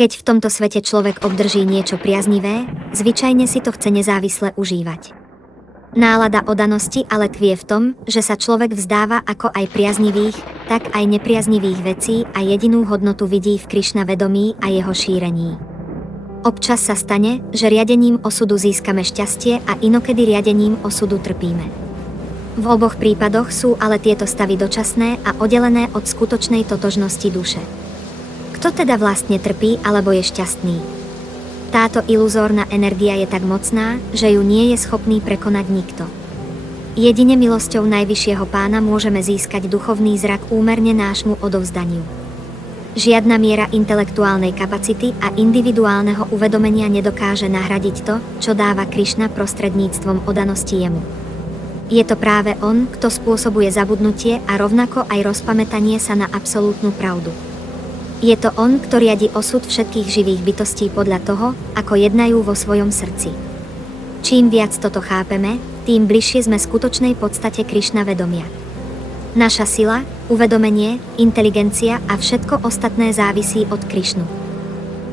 Keď v tomto svete človek obdrží niečo priaznivé, zvyčajne si to chce nezávisle užívať. Nálada oddanosti ale tkvie v tom, že sa človek vzdáva ako aj priaznivých, tak aj nepriaznivých vecí a jedinú hodnotu vidí v Krišna vedomí a jeho šírení. Občas sa stane, že riadením osudu získame šťastie a inokedy riadením osudu trpíme. V oboch prípadoch sú ale tieto stavy dočasné a oddelené od skutočnej totožnosti duše. Kto teda vlastne trpí alebo je šťastný? Táto iluzórna energia je tak mocná, že ju nie je schopný prekonať nikto. Jedine milosťou Najvyššieho Pána môžeme získať duchovný zrak úmerne nášmu odovzdaniu. Žiadna miera intelektuálnej kapacity a individuálneho uvedomenia nedokáže nahradiť to, čo dáva Krišna prostredníctvom oddanosti jemu. Je to práve on, kto spôsobuje zabudnutie a rovnako aj rozpamätanie sa na absolútnu pravdu. Je to on, kto riadi osud všetkých živých bytostí podľa toho, ako jednajú vo svojom srdci. Čím viac toto chápeme, tým bližšie sme skutočnej podstate Krišna vedomia. Naša sila, uvedomenie, inteligencia a všetko ostatné závisí od Krišnu.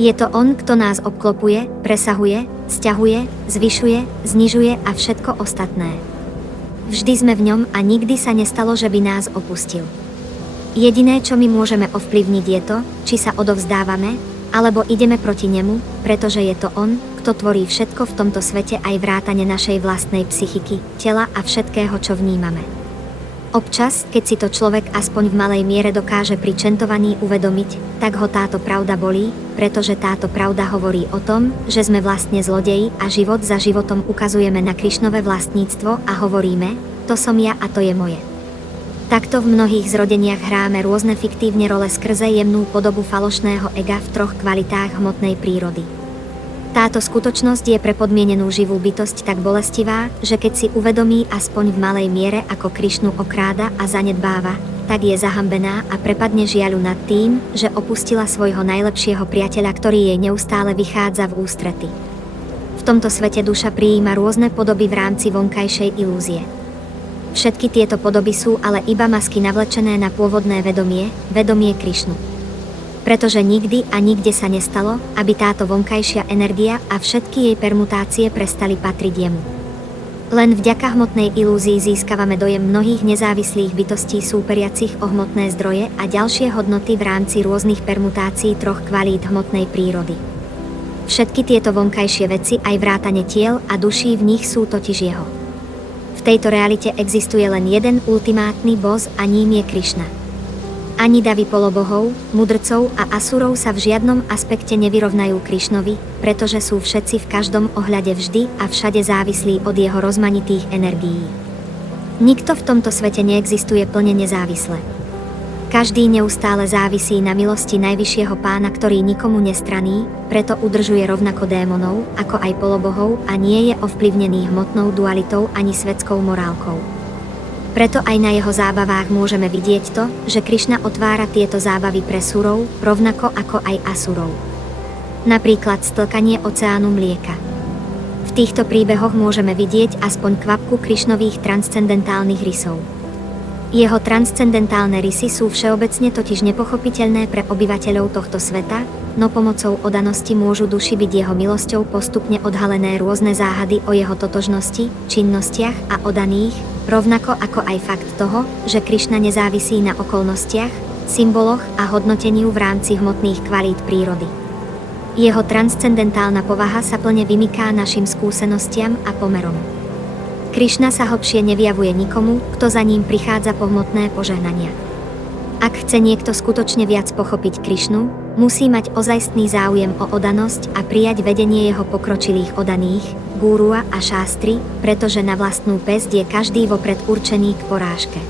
Je to on, kto nás obklopuje, presahuje, sťahuje, zvyšuje, znižuje a všetko ostatné. Vždy sme v ňom a nikdy sa nestalo, že by nás opustil. Jediné, čo my môžeme ovplyvniť, je to, či sa odovzdávame, alebo ideme proti nemu, pretože je to on, kto tvorí všetko v tomto svete aj vrátane našej vlastnej psychiky, tela a všetkého, čo vnímame. Občas, keď si to človek aspoň v malej miere dokáže pri čentovaní uvedomiť, tak ho táto pravda bolí, pretože táto pravda hovorí o tom, že sme vlastne zlodeji a život za životom ukazujeme na Krišnové vlastníctvo a hovoríme, to som ja a to je moje. Takto v mnohých zrodeniach hráme rôzne fiktívne role skrze jemnú podobu falošného ega v troch kvalitách hmotnej prírody. Táto skutočnosť je pre podmienenú živú bytosť tak bolestivá, že keď si uvedomí aspoň v malej miere, ako Krišnu okráda a zanedbáva, tak je zahambená a prepadne žiaľu nad tým, že opustila svojho najlepšieho priateľa, ktorý jej neustále vychádza v ústrety. V tomto svete duša prijíma rôzne podoby v rámci vonkajšej ilúzie. Všetky tieto podoby sú ale iba masky navlečené na pôvodné vedomie Krišnu. Pretože nikdy a nikde sa nestalo, aby táto vonkajšia energia a všetky jej permutácie prestali patriť jemu. Len vďaka hmotnej ilúzii získavame dojem mnohých nezávislých bytostí súperiacich o hmotné zdroje a ďalšie hodnoty v rámci rôznych permutácií troch kvalít hmotnej prírody. Všetky tieto vonkajšie veci aj vrátane tiel a duší v nich sú totiž jeho. V tejto realite existuje len jeden ultimátny boss a ním je Krišna. Ani davy polobohov, mudrcov a asurov sa v žiadnom aspekte nevyrovnajú Krišnovi, pretože sú všetci v každom ohľade vždy a všade závislí od jeho rozmanitých energií. Nikto v tomto svete neexistuje plne nezávisle. Každý neustále závisí na milosti Najvyššieho Pána, ktorý nikomu nestraní, preto udržuje rovnako démonov, ako aj polobohov a nie je ovplyvnený hmotnou dualitou ani svetskou morálkou. Preto aj na jeho zábavách môžeme vidieť to, že Krišna otvára tieto zábavy pre surov, rovnako ako aj asurov. Napríklad stlkanie oceánu mlieka. V týchto príbehoch môžeme vidieť aspoň kvapku Krišnových transcendentálnych rysov. Jeho transcendentálne rysy sú všeobecne totiž nepochopiteľné pre obyvateľov tohto sveta, no pomocou oddanosti môžu duši byť jeho milosťou postupne odhalené rôzne záhady o jeho totožnosti, činnostiach a oddaných, rovnako ako aj fakt toho, že Krišna nezávisí na okolnostiach, symboloch a hodnoteniu v rámci hmotných kvalít prírody. Jeho transcendentálna povaha sa plne vymyká našim skúsenostiam a pomerom. Krišna sa hlbšie nevyjavuje nikomu, kto za ním prichádza po hmotné požehnania. Ak chce niekto skutočne viac pochopiť Krišnu, musí mať ozajstný záujem o oddanosť a prijať vedenie jeho pokročilých oddaných, gúrua a šástry, pretože na vlastnú päsť je každý vopred určený k porážke.